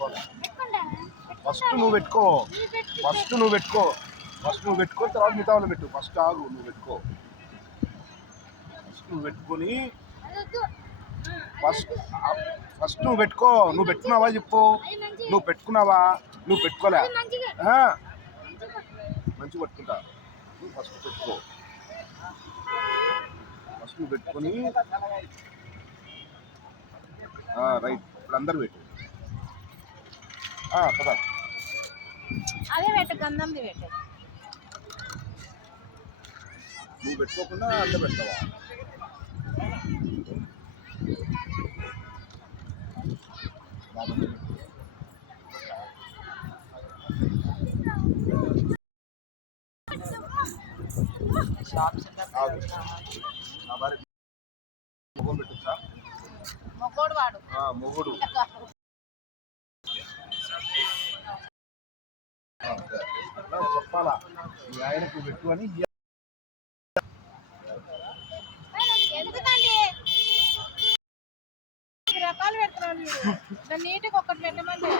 పెట్టుకోవాలి. ఫస్ట్ నువ్వు పెట్టుకో. ఫస్ట్ నువ్వు పెట్టుకొని తర్వాత మిగతా వాళ్ళు పెట్టు. ఫస్ట్ ఆగు, నువ్వు పెట్టుకో. ఫస్ట్ నువ్వు పెట్టుకొని ఫస్ట్ నువ్వు పెట్టుకో. నువ్వు పెట్టుకున్నావా చెప్పు. నువ్వు పెట్టుకున్నావా? నువ్వు పెట్టుకోలే. మంచిగా పట్టుకుంటా. నువ్వు ఫస్ట్ పెట్టుకో. ఫస్ట్ నువ్వు పెట్టుకొని రైట్. ఇప్పుడు అందరు పెట్టు. కదా అదే పెట్టు, గంధంది పెట్టు. నువ్వు పెట్టుకోకుండా అందరు పెడతావా? మొగం పెట్టచ్చా? మొగోడు వాడు. మొగుడు చెప్పాలా మీ ఆయనకు పెట్టు అని. ఎందుకండి రకాలు పెడుతున్నాను మీరు? నీటికి ఒక్కటి పెట్టమండి.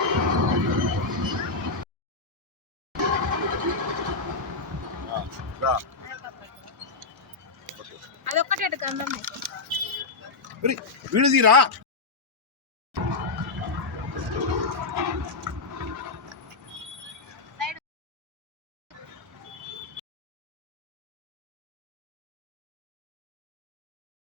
అదొక్కటి గంధం వీడిదిరా.